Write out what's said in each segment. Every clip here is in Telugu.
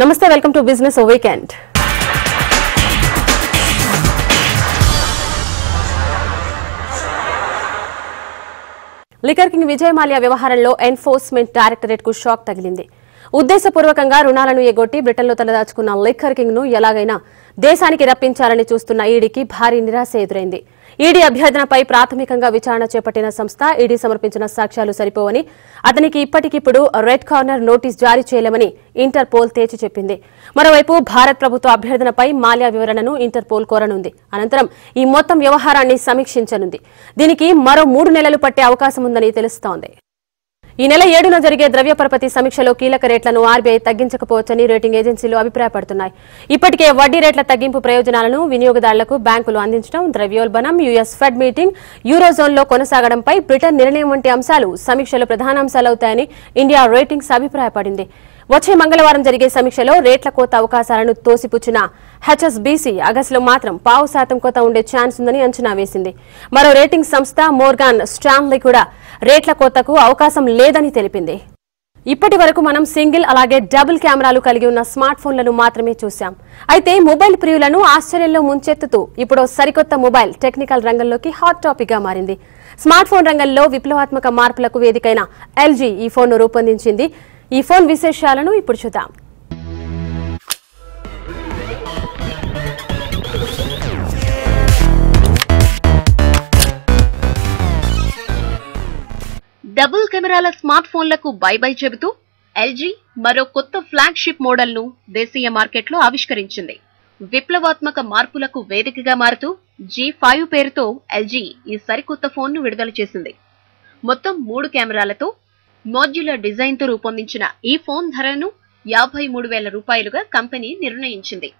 Namaste, welcome to Business Weekend. Liquor king Vijay Mallya వ్యవహారంలో ఎన్ఫోర్స్మెంట్ డైరెక్టరేట్ కు షాక్ తగిలింది. ఉద్దేశపూర్వకంగా రుణాలను ఎగొట్టి బ్రిటన్లో తలదాచుకున్న లిక్కర్ కింగ్ ను ఎలాగైనా దేశానికి రప్పించాలని చూస్తున్న ఈడీకి భారీ నిరాశ ఎదురైంది. ఈడీ అభ్యర్థనపై ప్రాథమికంగా విచారణ చేపట్టిన సంస్థ ఈడీ సమర్పించిన సాక్ష్యాలు సరిపోవని, అతనికి ఇప్పటికిప్పుడు రెడ్ కార్నర్ నోటీస్ జారీ చేయలేమని ఇంటర్పోల్ తేల్చి చెప్పింది. మరోవైపు భారత్ ప్రభుత్వ అభ్యర్థనపై మాల్యా వివరణను ఇంటర్పోల్ కోరనుంది. అనంతరం ఈ మొత్తం వ్యవహారాన్ని సమీక్షించనుంది. దీనికి మరో 3 నెలలు పట్టే అవకాశం ఉందని తెలుస్తోంది. ఈ నెల 7న జరిగే ద్రవ్య పరపతి సమీక్షలో కీలక రేట్లను ఆర్బీఐ తగ్గించకపోవచ్చని రేటింగ్ ఏజెన్సీలు అభిప్రాయపడుతున్నాయి. ఇప్పటికే వడ్డీ రేట్ల తగ్గింపు ప్రయోజనాలను వినియోగదారులకు బ్యాంకులు అందించడం, ద్రవ్యోల్బణం, యుఎస్ ఫెడ్ మీటింగ్, యూరోజోన్లో కొనసాగడంపై బ్రిటన్ నిర్ణయం వంటి అంశాలు సమీక్షలో ప్రధానాంశాలవుతాయని ఇండియా రేటింగ్స్ అభిప్రాయపడింది. వచ్చే మంగళవారం జరిగే సమీక్షలో రేట్ల కోత అవకాశాలను తోసిపుచ్చిన హెచ్ఎస్బీసీ ఆగస్టులో మాత్రం 0.5% కోత ఉండే ఛాన్స్ ఉందని అంచనా వేసింది. మరో రేటింగ్ సంస్థ మోర్గాన్ స్టాన్లీ కూడా రేట్ల కోతకు అవకాశం లేదని తెలిపింది. ఇప్పటి వరకు మనం సింగిల్ అలాగే డబుల్ కెమెరాలు కలిగి ఉన్న స్మార్ట్ ఫోన్లను మాత్రమే చూశాం. అయితే మొబైల్ ప్రియులను ఆశ్చర్యంలో ముంచెత్తుతూ ఇప్పుడు సరికొత్త మొబైల్ టెక్నికల్ రంగంలోకి హాట్ టాపిక్ గా మారింది. స్మార్ట్ ఫోన్ రంగంలో విప్లవాత్మక మార్పులకు వేదికైన ఎల్జీ ఈ ఫోన్ ను రూపొందించింది. ఈ ఫోన్ విశేషాలను ఇప్పుడు చూద్దాం. డబుల్ కెమెరాల స్మార్ట్ ఫోన్లకు బై బై చెబుతూ ఎల్జీ మరో కొత్త ఫ్లాగ్షిప్ మోడల్ ను దేశీయ మార్కెట్లో ఆవిష్కరించింది. విప్లవాత్మక మార్పులకు వేదికగా మారుతూ G5 పేరుతో ఎల్జీ ఈ సరికొత్త ఫోన్ ను విడుదల చేసింది. మొత్తం 3 కెమెరాలతో మాడ్యులర్ డిజైన్ తో రూపొందించిన ఈ ఫోన్ ధరను 53,000 రూపాయలుగా కంపెనీ నిర్ణయించింది.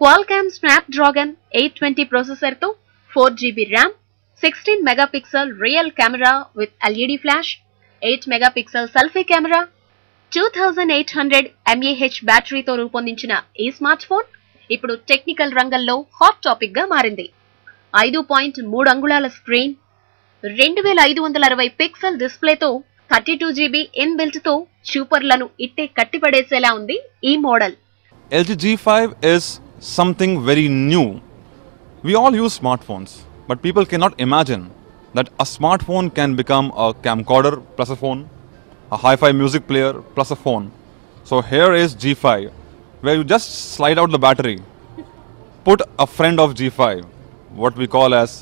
క్వాల్కామ్ స్నాప్డ్రాగన్ 820 ప్రాసెసర్ తో 4GB RAM, 16 megapixel real camera with LED flash, 8 megapixel selfie camera, 2800 mAh బ్యాటరీతో రూపొందించిన ఈ స్మార్ట్ ఫోన్ ఇప్పుడు టెక్నికల్ రంగంలో హాట్ టాపిక్ గా మారింది. 5.3 అంగుళాల స్క్రీన్, 2560 పిక్సెల్ డిస్ప్లేతో 32GB ఇన్బిల్ట్ తో సూపర్లను ఇట్టే కట్టిపడేసేలా ఉంది ఈ model. LG G5 is something very new. We all use smartphones, but people cannot imagine that a smartphone can become a camcorder plus a phone, a hi-fi music player plus a phone. So here is G5, where you just slide out the battery, put a friend of G5, what we call as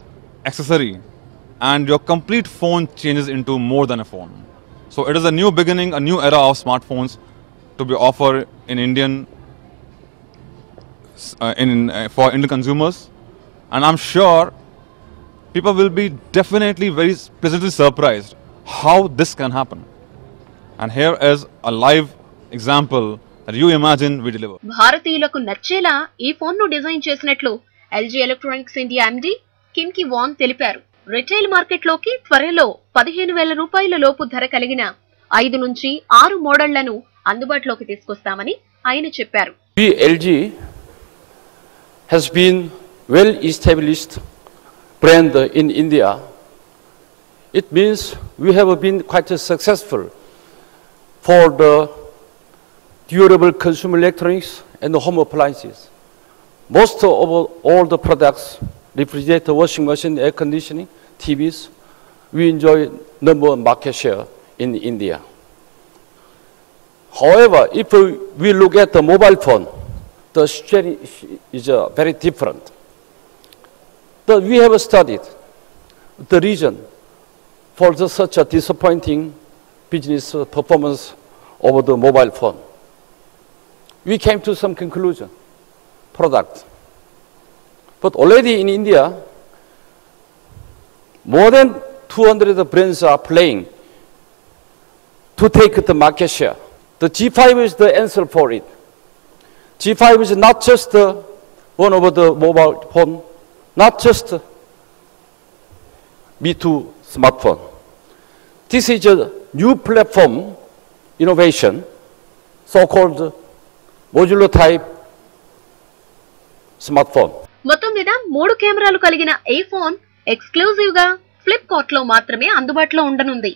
accessory, and your complete phone changes into more than a phone. So it is a new beginning, a new era of smartphones to be offered in for Indian consumers, and I'm sure people will be definitely very pleasantly surprised how this can happen. And here is a live example that you imagine we deliver. భారతీయులకు నచ్చేలా ఈ ఫోన్ ను డిజైన్ చేసినట్లు ఎల్జీ ఎలక్ట్రానిక్స్ ఇండియా ఎండి కిమ్ కి వాన్ తెలిపారు. రిటైల్ మార్కెట్ లోకి త్వరలో 15,000 రూపాయల లోపు ధర కలిగిన 5 నుంచి 6 మోడళ్లను అందుబాటులోకి తీసుకొస్తామని ఆయన చెప్పారు. LG has been well-established brand in India. It means we have been quite successful for the durable consumer electronics and the home appliances. Most of all the products, refrigerator, washing machine, air conditioning, TVs, we enjoy number one market share in India. However, if we look at the mobile phone, the story is very different. We have studied the reason for such a disappointing business performance over the mobile phone. We came to some conclusion, product. But already in India, more than 200 brands are playing to take the market share. The G5 is the answer for it. G5 is not just one of the mobile phone, not just Me Too smartphone. This is a new platform innovation, so-called modular type smartphone. మొత్తం మీద 3 కెమెరాలు కలిగిన ఈ ఫోన్ ఎక్స్క్లూజివ్ గా ఫ్లిప్కార్ట్ లో మాత్రమే అందుబాటులో ఉండనుంది.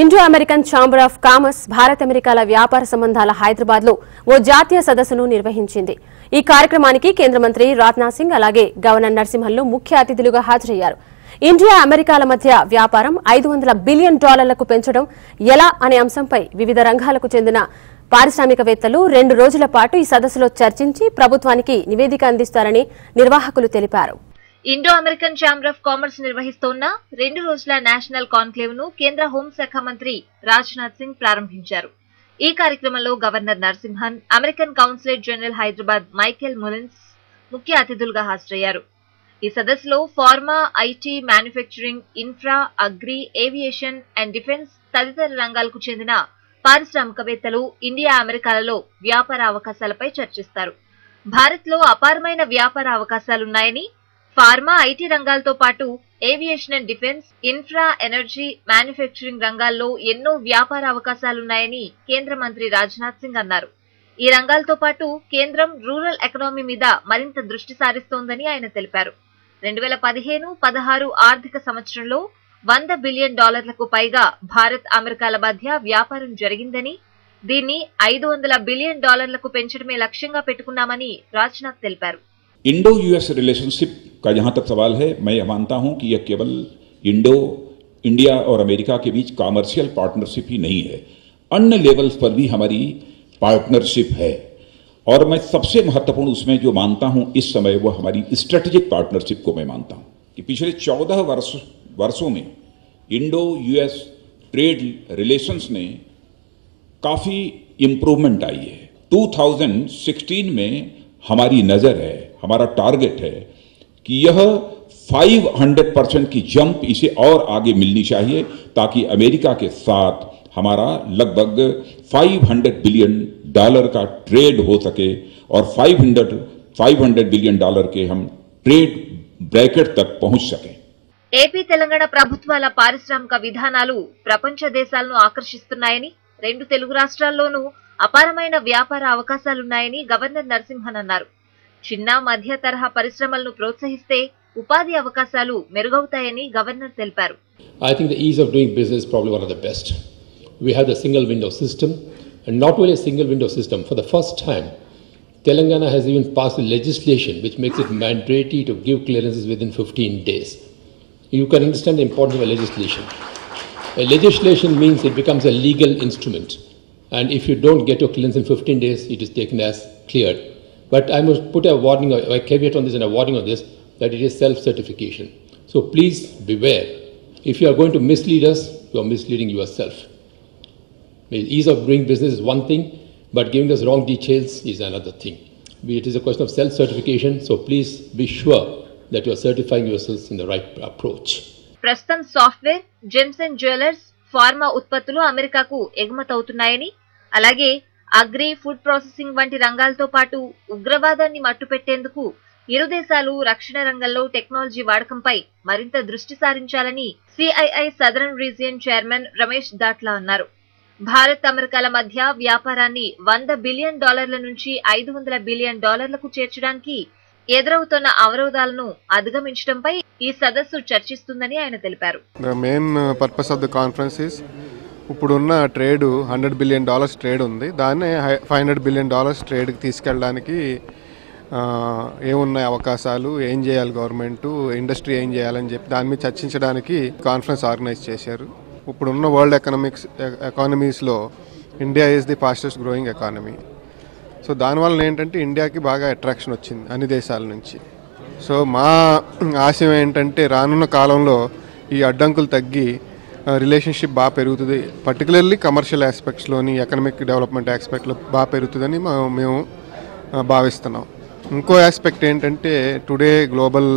Indo American chamber of commerce Bharat అమెరికాల వ్యాపార సంబంధాల హైదరాబాద్ లో ఓ జాతీయ సదస్సును నిర్వహించింది. ఈ కార్యక్రమానికి కేంద్ర మంత్రి రాజ్నాథ్ సింగ్ అలాగే గవర్నర్ నరసింహన్లు ముఖ్య అతిథులుగా హాజరయ్యారు. ఇండియా అమెరికాల మధ్య వ్యాపారం $500 బిలియన్ పెంచడం ఎలా అనే అంశంపై వివిధ రంగాలకు చెందిన పారిశ్రామికవేత్తలు 2 రోజుల పాటు ఈ సదస్సులో చర్చించి ప్రభుత్వానికి నివేదిక అందిస్తారని నిర్వాహకులు తెలిపారు. Indo American chamber of commerce నిర్వహిస్తున్న 2 రోజుల నేషనల్ కాన్క్లేవ్ ను కేంద్ర హోంశాఖ మంత్రి రాజ్నాథ్ సింగ్ ప్రారంభించారు. ఈ కార్యక్రమంలో governor Narasimhan, American consulate general Hyderabad Michael Mullins ముఖ్య అతిథులుగా హాజరయ్యారు. ఈ సదస్సులో pharma, IT, manufacturing, infra, agri, aviation and defence తదితర రంగాలకు చెందిన పారిశ్రామికవేత్తలు ఇండియా అమెరికాలలో వ్యాపార అవకాశాలపై చర్చిస్తారు. భారత్ లో అపారమైన వ్యాపార అవకాశాలున్నాయని, ఫార్మా, ఐటీ రంగాలతో పాటు aviation and defence, infra, energy, manufacturing రంగాల్లో ఎన్నో వ్యాపార అవకాశాలున్నాయని కేంద్ర మంత్రి రాజ్నాథ్ సింగ్ అన్నారు. ఈ రంగాలతో పాటు కేంద్రం రూరల్ ఎకనామీ మీద మరింత దృష్టి సారిస్తోందని ఆయన తెలిపారు. 2015-16 ఆర్థిక సంవత్సరంలో $100 బిలియన్ పైగా భారత్ అమెరికాల మధ్య వ్యాపారం జరిగిందని, దీన్ని $500 బిలియన్ పెంచడమే లక్ష్యంగా పెట్టుకున్నామని రాజ్నాథ్ తెలిపారు. इंडो यूएस रिलेशनशिप का जहाँ तक सवाल है, मैं मानता हूँ कि यह केवल इंडिया और अमेरिका के बीच कॉमर्शियल पार्टनरशिप ही नहीं है, अन्य लेवल्स पर भी हमारी पार्टनरशिप है। और मैं सबसे महत्वपूर्ण उसमें जो मानता हूँ इस समय, वो हमारी स्ट्रेटेजिक पार्टनरशिप को मैं मानता हूँ कि पिछले 14 वर्षों में इंडो यूएस ट्रेड रिलेशंस में काफ़ी इम्प्रूवमेंट आई है। 2016 में हमारी नज़र है, हमारा टारगेट है कि यह 500% की जंप इसे और आगे मिलनी चाहिए, ताकि अमेरिका के साथ हमारा लगभग $500 बिलियन का ट्रेड हो सके और $500 बिलियन के हम ट्रेड ब्रैकेट तक पहुंच सके। ఏపీ తెలంగాణ ప్రభుత్వాల పారిశ్రామిక విధానాలు ప్రపంచ దేశాలను ఆకర్షిస్తున్నాయని, 2 తెలుగు రాష్ట్రాల్లోనూ అపారమైన వ్యాపార అవకాశాలున్నాయని గవర్నర్ నరసింహన్ అన్నారు. చిన్న మధ్య తరహా పరిశ్రమలను ప్రోత్సహిస్తే ఉపాధి అవకాశాలు మెరుగవుతాయని గవర్నర్ తెలిపారు. I think the ease of doing business is probably one of the best. We have the single window system, and not only a single window system, for the first time Telangana has even passed a legislation which makes it mandatory to give clearances within 15 days. You can understand the importance of a legislation. A legislation means it becomes a legal instrument, and if you don't get your clearance in 15 days, it is taken as cleared. But I must put a warning, a caveat on this and a warning on this, that it is self-certification. So please beware. If you are going to mislead us, you are misleading yourself. The ease of doing business is one thing, but giving us wrong details is another thing. It is a question of self-certification, so please be sure that you are certifying yourselves in the right approach. ప్రస్తుతం software, gems and jewellers, pharma ఉత్పత్తులు అమెరికాకు ఎగుమతవుతున్నాయని, అలాగే అగ్రి, ఫుడ్ ప్రాసెసింగ్ వంటి రంగాలతో పాటు ఉగ్రవాదాన్ని మట్టుపెట్టేందుకు ఇరు దేశాలు రక్షణ రంగంలో టెక్నాలజీ వాడకంపై మరింత దృష్టి సారించాలని CII southern region chairman Ramesh Datla అన్నారు. భారత్ అమెరికాల మధ్య వ్యాపారాన్ని $100 బిలియన్ నుంచి $500 బిలియన్ చేర్చడానికి ఎదురవుతున్న అవరోధాలను అధిగమించడంపై ఈ సదస్సు చర్చిస్తుందని ఆయన తెలిపారు. The main purpose of the conference is ఇప్పుడున్న ట్రేడ్ $100 బిలియన్ ట్రేడ్ ఉంది, దాన్ని $500 బిలియన్ ట్రేడ్కి తీసుకెళ్ళడానికి ఏమున్నాయి అవకాశాలు, ఏం చేయాలి గవర్నమెంట్, ఇండస్ట్రీ ఏం చేయాలని చెప్పి దాని మీద చర్చించడానికి కాన్ఫరెన్స్ ఆర్గనైజ్ చేశారు. ఇప్పుడున్న వరల్డ్ ఎకానమీస్లో India is the fastest growing economy. So దానివల్ల ఏంటంటే ఇండియాకి బాగా అట్రాక్షన్ వచ్చింది అన్ని దేశాల నుంచి. సో మా ఆశయం ఏంటంటే రానున్న కాలంలో ఈ అడ్డంకులు తగ్గి రిలేషన్షిప్ బాగా పెరుగుతుంది, పర్టికులర్లీ కమర్షియల్ ఆస్పెక్ట్స్లోని, ఎకనామిక్ డెవలప్మెంట్ ఆస్పెక్ట్లో బాగా పెరుగుతుందని మేము భావిస్తున్నాం. ఇంకో ఆస్పెక్ట్ ఏంటంటే టుడే గ్లోబల్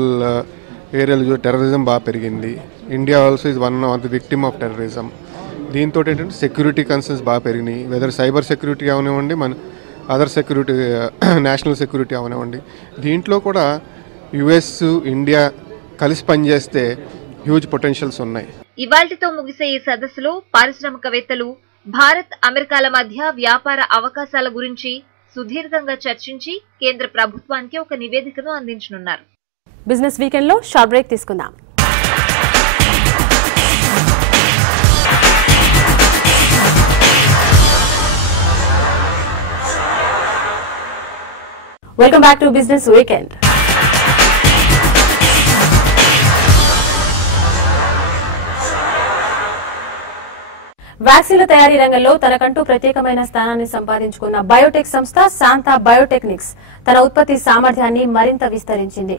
ఏరియాలో టెర్రరిజం బాగా పెరిగింది. India also is one of the victim of terrorism. దీంతో ఏంటంటే సెక్యూరిటీ కన్సర్న్స్ బాగా పెరిగినాయి. వెదర్ సైబర్ సెక్యూరిటీ అవనివ్వండి, మన అదర్ సెక్యూరిటీ, నేషనల్ సెక్యూరిటీ అవనివ్వండి. దీంట్లో కూడా యుఎస్ ఇండియా కలిసి పనిచేస్తే హ్యూజ్ పొటెన్షియల్స్ ఉన్నాయి. ఇవాల్టితో ముగిసే ఈ సదస్సులో పారిశ్రామికవేత్తలు భారత్ అమెరికాల మధ్య వ్యాపార అవకాశాల గురించి సుదీర్ఘంగా చర్చించి కేంద్ర ప్రభుత్వానికి ఒక నివేదికను అందించనున్నారు. బిజినెస్ వీకెండ్ లో షార్ట్ బ్రేక్ తీసుకుందాం. Welcome back to business weekend. వ్యాక్సిన్ల తయారీ రంగంలో తనకంటూ ప్రత్యేకమైన స్థానాన్ని సంపాదించుకున్న బయోటెక్ సంస్థ శాంతా బయోటెక్నిక్స్ తన ఉత్పత్తి సామర్థ్యాన్ని మరింత విస్తరించింది.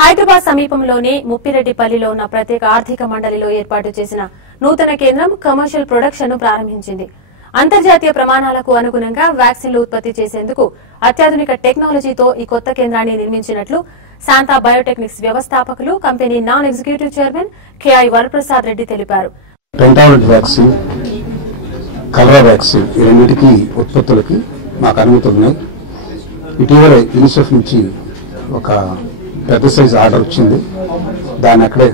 హైదరాబాద్ సమీపంలోని ముప్పిరెడ్డిపల్లిలో ఉన్న ప్రత్యేక ఆర్థిక మండలిలో ఏర్పాటు చేసిన నూతన కేంద్రం కమర్షియల్ ప్రొడక్షన్ ను ప్రారంభించింది. అంతర్జాతీయ ప్రమాణాలకు అనుగుణంగా వ్యాక్సిన్లు ఉత్పత్తి చేసేందుకు అత్యాధునిక టెక్నాలజీతో ఈ కొత్త కేంద్రాన్ని నిర్మించినట్లు శాంతా బయోటెక్నిక్స్ వ్యవస్థాపకులు, company non executive chairman KI Varaprasad Reddy తెలిపారు. పెంటావలెంట్ వ్యాక్సిన్, కలరా వ్యాక్సిన్ ఈ రెండింటికి ఉత్పత్తులకి మాకు అనుమతులు ఉన్నాయి. ఇటీవల యూనిసెఫ్ నుంచి ఒక పెద్ద సైజ్ ఆర్డర్ వచ్చింది. దాన్ని అక్కడే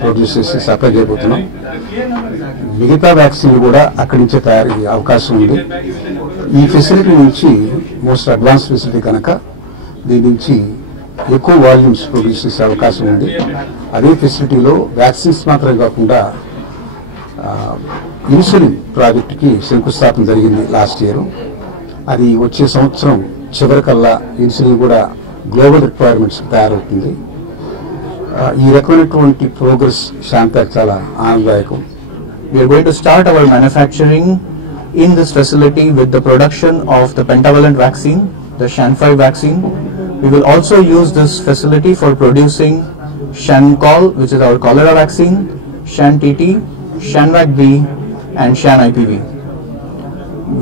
ప్రొడ్యూస్ చేసి సప్లై చేయబోతున్నాం. మిగతా వ్యాక్సిన్లు కూడా అక్కడి నుంచే తయారయ్యే అవకాశం ఉంది. ఈ ఫెసిలిటీ నుంచి మోస్ట్ అడ్వాన్స్ ఫెసిలిటీ కనుక దీని నుంచి ఎక్కువ వాల్యూమ్స్ ప్రొడ్యూస్ చేసే అవకాశం ఉంది. అదే ఫెసిలిటీలో వ్యాక్సిన్స్ మాత్రమే కాకుండా ఇన్సులిన్ ప్రాజెక్టుకి శంకుస్థాపన జరిగింది లాస్ట్ ఇయర్. అది వచ్చే సంవత్సరం చివరికల్లా ఇన్సులిన్ కూడా గ్లోబల్ రిక్వైర్మెంట్స్ తయారవుతుంది. ఈ రకమైనటువంటి ప్రోగ్రెస్ శాంతాకి చాలా ఆనందదాయకం. We are going to start our manufacturing in this facility with the production of the pentavalent vaccine, the Shan-5 vaccine. We will also use this facility for producing Shan-Col, which is our cholera vaccine, Shan-TT, Shan-Vac-B and Shan-IPV.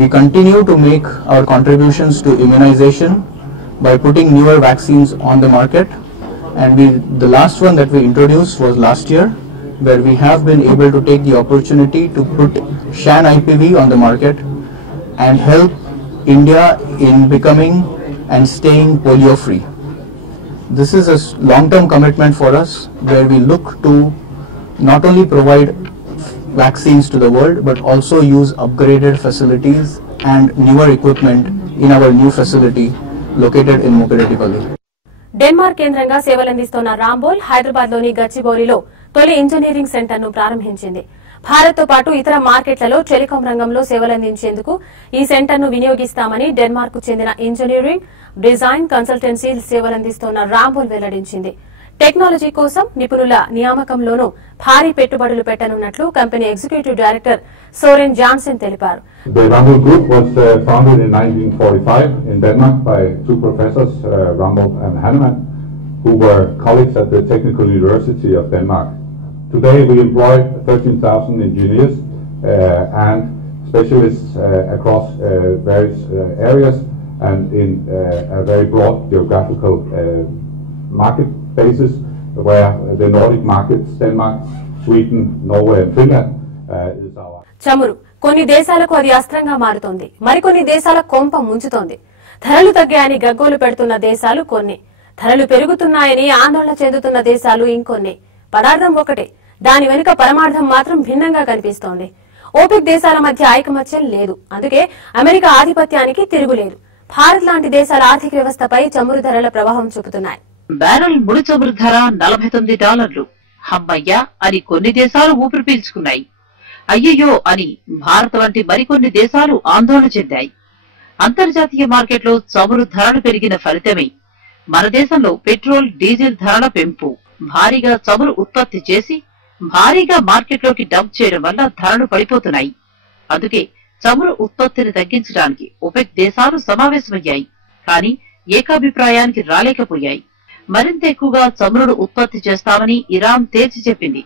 We continue to make our contributions to immunization by putting newer vaccines on the market, and the last one that we introduced was last year, where we have been able to take the opportunity to put Shan-IPV on the market and help India in becoming and staying polio free. This is a long-term commitment for us, where we look to not only provide vaccines to the world but also use upgraded facilities and newer equipment in our new facility located in Mupirettipalli. Denmark కేంద్రంగా సేవలందిస్తున్న రాంబోల్ హైదరాబాద్ లోని గచ్చిబౌలిలో తొలి ఇంజనీరింగ్ సెంటర్ ను ప్రారంభించింది. భారత్ తో పాటు ఇతర మార్కెట్లలో టెలికాం రంగంలో సేవలందించేందుకు ఈ సెంటర్ ను వినియోగిస్తామని డెన్మార్క్ కు చెందిన ఇంజనీరింగ్, డిజైన్, కన్సల్టెన్సీ సేవలందిస్తున్న రాంబోల్ వెల్లడించింది. టెక్నాలజీ కోసం నిపుణుల నియామకంలోనూ భారీ పెట్టుబడులు పెట్టనున్నట్లు company executive director Soren Johnson తెలిపారు. The Ramboll Group was founded in 1945 in Denmark by two professors, Ramboll and Hannemann, who were colleagues at the Technical University of Denmark. Today we employ 13,000 engineers and specialists across various areas and in a very broad geographical market basis, where the Nordic markets, Denmark, Sweden, Norway and Finland is our. చమురు కొన్ని దేశాలకు అది అస్త్రంగా మారుతోంది, మరికొన్ని దేశాల కొంప ముంచుతోంది. ధరలు తగ్గాయని గగ్గోలు పెడుతున్న దేశాలు కొన్ని, ధరలు పెరుగుతున్నాయని ఆందోళన చెందుతున్న దేశాలు ఇంకొన్ని. పదార్థం ఒకటే, దాని వెనుక పరమార్థం మాత్రం భిన్నంగా కనిపిస్తోంది. ఓపెక్ దేశాల మధ్య ఐకమత్యం లేదు, అందుకే అమెరికా ఆధిపత్యానికి తిరుగులేదు. భారత్ లాంటి దేశాల ఆర్థిక వ్యవస్థపై చమురు ధరల ప్రభావం చూపుతున్నాయి. బ్యారెల్ ముడి చమురు ధర $49. హమ్మయ్య అని కొన్ని దేశాలు ఊపిరి పీల్చుకున్నాయి. అయ్యయ్యో అని భారత్ వంటి మరికొన్ని దేశాలు ఆందోళన చెందాయి. అంతర్జాతీయ మార్కెట్లో చమురు ధరలు పెరిగిన ఫలితమే మన దేశంలో పెట్రోల్, డీజిల్ ధరల పెంపు. భారీగా చమురు ఉత్పత్తి చేసి భారీగా మార్కెట్లోకి డంప్ చేయడం వల్ల ధరలు పడిపోతున్నాయి. అందుకే చమురు ఉత్పత్తిని తగ్గించడానికి ఒపెక్ దేశాలు సమావేశమయ్యాయి. కానీ ఏకాభిప్రాయానికి రాలేకపోయాయి. మరింత ఎక్కువగా చమురును ఉత్పత్తి చేస్తామని ఇరాన్ తేల్చి చెప్పింది.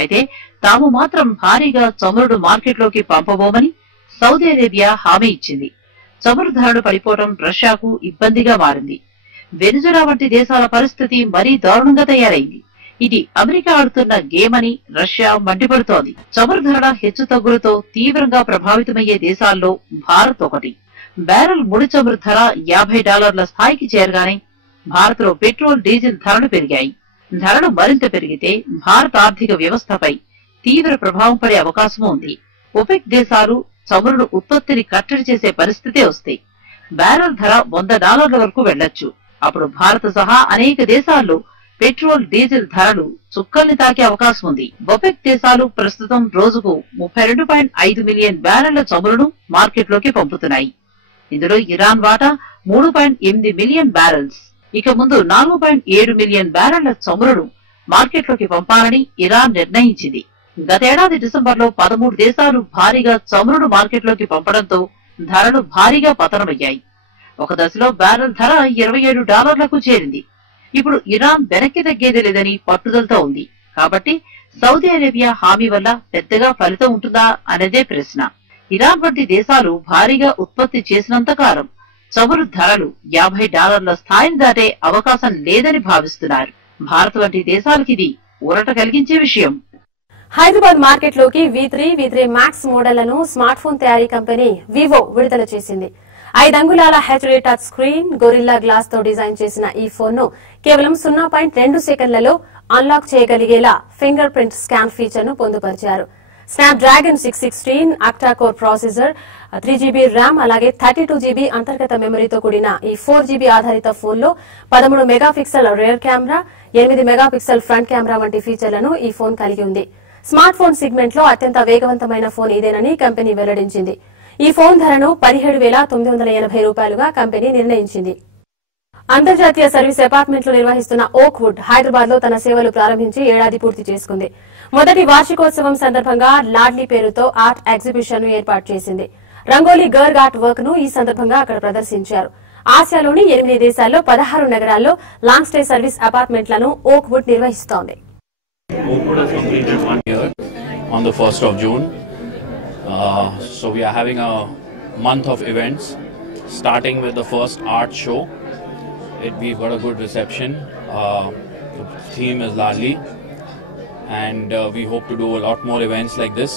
అయితే తాము మాత్రం భారీగా చమురును మార్కెట్లోకి పంపబోమని సౌదీ అరేబియా హామీ ఇచ్చింది. చమురు ధరలు పడిపోవడం రష్యాకు ఇబ్బందిగా మారింది. వెనిజులా వంటి దేశాల పరిస్థితి మరీ దారుణంగా తయారైంది. ఇది అమెరికా ఆడుతున్న గేమ్ అని రష్యా మండిపడుతోంది. చమురు ధరల హెచ్చుతగ్గులతో తీవ్రంగా ప్రభావితమయ్యే దేశాల్లో భారత్ ఒకటి. బ్యారెల్ ముడి చమురు ధర $50 స్థాయికి చేరగానే భారత్లో పెట్రోల్, డీజిల్ ధరలు పెరిగాయి. ధరలు మరింత పెరిగితే భారత ఆర్థిక వ్యవస్థపై తీవ్ర ప్రభావం పడే అవకాశం ఉంది. ఒపెక్ దేశాలు చమురు ఉత్పత్తిని కట్టడి చేసే పరిస్థితే వస్తాయి. బ్యారెల్ ధర $100 వరకు వెళ్లొచ్చు. అప్పుడు భారత్ సహా అనేక దేశాల్లో పెట్రోల్, డీజిల్ ధరలు చుక్కల్ని తాకే అవకాశం ఉంది. ఒపెక్ దేశాలు ప్రస్తుతం రోజుకు 32.5 మిలియన్ బ్యారెళ్ల చమురును మార్కెట్లోకి పంపుతున్నాయి. ఇందులో ఇరాన్ వాటా 3.8 మిలియన్ బ్యారెల్స్. ఇక ముందు 4.7 మిలియన్ బ్యారెళ్ల చమురును మార్కెట్లోకి పంపాలని ఇరాన్ నిర్ణయించింది. గతేడాది డిసెంబర్లో 13 దేశాలు భారీగా చమురును మార్కెట్లోకి పంపడంతో ధరలు భారీగా పతనమయ్యాయి. ఒక దశలో బ్యారెల్ ధర $27లకు చేరింది. ఇప్పుడు ఇరాన్ వెనక్కి తగ్గేది లేదని పట్టుదలతో ఉంది. కాబట్టి సౌదీ అరేబియా హామీ వల్ల పెద్దగా ఫలితం ఉంటుందా అనేదే ప్రశ్న. ఇరాన్ వంటి దేశాలు భారీగా ఉత్పత్తి చేసినంత కాలం చమురు ధరలు $50 స్థాయిని దాటే అవకాశం లేదని భావిస్తున్నారు. భారత్ వంటి దేశాలకి ఇది ఊరట కలిగించే విషయం. హైదరాబాద్ మార్కెట్లోకి V3 మ్యాక్స్ మోడళ్లను స్మార్ట్ ఫోన్ తయారీ కంపెనీ వివో విడుదల చేసింది. 5 అంగుళాల HD touch screen, Gorilla glass తో డిజైన్ చేసిన ఈ ఫోన్ ను కేవలం 0.2 సెకండ్లలో అన్లాక్ చేయగలిగేలా ఫింగర్ ప్రింట్ స్కాన్ ఫీచర్ ను పొందుపరిచారు. స్నాప్డ్రాగన్ 616 అక్టా-కోర్ ప్రాసెసర్, 3GB ర్యామ్, అలాగే 32GB అంతర్గత మెమరీతో కూడిన ఈ 4GB ఆధారిత ఫోన్ లో 13 megapixel rear camera, 8 megapixel front camera వంటి ఫీచర్లను ఈ ఫోన్ కలిగి ఉంది. స్మార్ట్ ఫోన్ సెగ్మెంట్ లో అత్యంత వేగవంతమైన ఫోన్ ఇదేనని కంపెనీ వెల్లడించింది. ఈ ఫోన్ ధరను $17,980 కంపెనీ నిర్ణయించింది. అంతర్జాతీయ సర్వీస్ అపార్ట్మెంట్లు నిర్వహిస్తున్న ఓక్ వుడ్ హైదరాబాద్ లో తన సేవలు ప్రారంభించి ఏడాది పూర్తి చేసుకుంది. మొదటి వార్షికోత్సవం సందర్భంగా లాడ్లీ పేరుతో ఆర్ట్ ఎగ్జిబిషన్ ను ఏర్పాటు చేసింది. రంగోలీ గర్గ్ ఆర్ట్ వర్క్ ను ఈ సందర్భంగా అక్కడ ప్రదర్శించారు. ఆసియాలోని 8 దేశాల్లో 16 నగరాల్లో long stay service అపార్ట్మెంట్లను oak wood నిర్వహిస్తోంది. Oakwood has completed 1 year on the 1st of June. So we are having a month of events, starting with the first art show. We've got a good reception. The theme is Ladli, and we hope to do a lot more events like this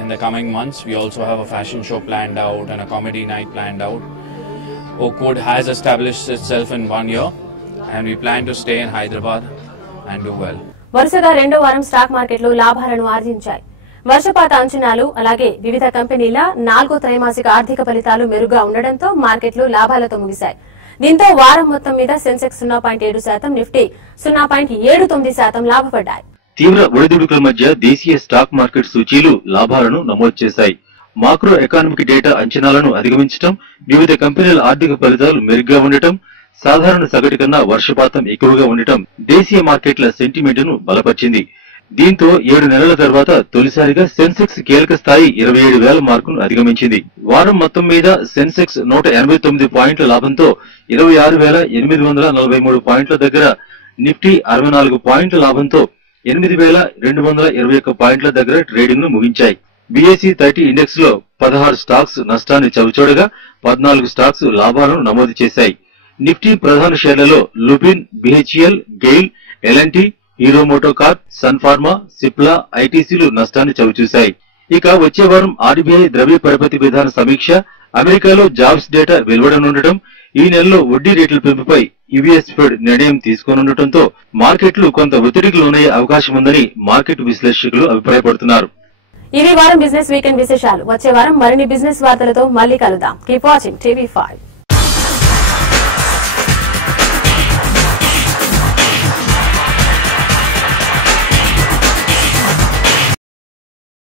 in the coming months. We also have a fashion show planned out and a comedy night planned out. Oakwood has established itself in 1 year, and we plan to stay in Hyderabad and do well. వరుసగా రెండో వారం స్టాక్ మార్కెట్లు లాభాలను ఆర్జించాయి. వర్షపాత అంచనాలు, అలాగే వివిధ కంపెనీల 4వ త్రైమాసిక ఆర్థిక ఫలితాలు మెరుగ్గా ఉండడంతో మార్కెట్లు లాభాలతో ముగిశాయి. దీంతో వారం మొత్తం మీద సెన్సెక్స్ 0.7%, నిఫ్టీ 0.79% లాభపడ్డాయి. తీవ్ర ఒడిదుడుకుల మధ్య దేశీయ స్టాక్ మార్కెట్ సూచీలు లాభాలను నమోదు చేశాయి. మాక్రో ఎకానమిక్ డేటా అంచనాలను అధిగమించడం, వివిధ కంపెనీల ఆర్థిక ఫలితాలు మెరుగ్గా ఉండటం, సాధారణ సగటు కన్నా వర్షపాతం ఎక్కువగా ఉండటం దేశీయ మార్కెట్ల సెంటిమెంట్ ను బలపరిచింది. దీంతో 7 నెలల తర్వాత తొలిసారిగా సెన్సెక్స్ కీలక స్థాయి 27,000 మార్కును అధిగమించింది. వారం మొత్తం మీద సెన్సెక్స్ 189 పాయింట్ల లాభంతో 26,843 పాయింట్ల దగ్గర, నిఫ్టీ 64 పాయింట్ల లాభంతో 8,221 పాయింట్ల దగ్గర ట్రేడింగ్ ను ముగించాయి. BSE 30 ఇండెక్స్ లో 16 స్టాక్స్ నష్టాన్ని చవిచూడగా 14 స్టాక్స్ లాభాలను నమోదు చేశాయి. నిఫ్టీ ప్రధాన షేర్లలో లుపిన్, BHEL, గెయిల్, L&T, హీరో మోటోకార్ప్, సన్ ఫార్మా, సిప్లా, ఐటీసీలు నష్టాన్ని చవిచూశాయి. ఇక వచ్చే వారం RBI ద్రవ్య పరపతి విధాన సమీక్ష, అమెరికాలో జాబ్స్ డేటా వెలువడనుండటం, ఈ నెలలో వడ్డీ రేట్ల పెంపుపై US ఫెడ్ నిర్ణయం తీసుకోనుండటంతో మార్కెట్లు కొంత ఒత్తిడికి లోనయ్యే అవకాశం ఉందని మార్కెట్ విశ్లేషకులు అభిప్రాయపడుతున్నారు. ఇవి వారం బిజినెస్ వీకెండ్ విశేషాలు. వచ్చే వారం మరిన్ని బిజినెస్ వార్తలతో మళ్లీ కలుద్దాం. Keep watching TV5.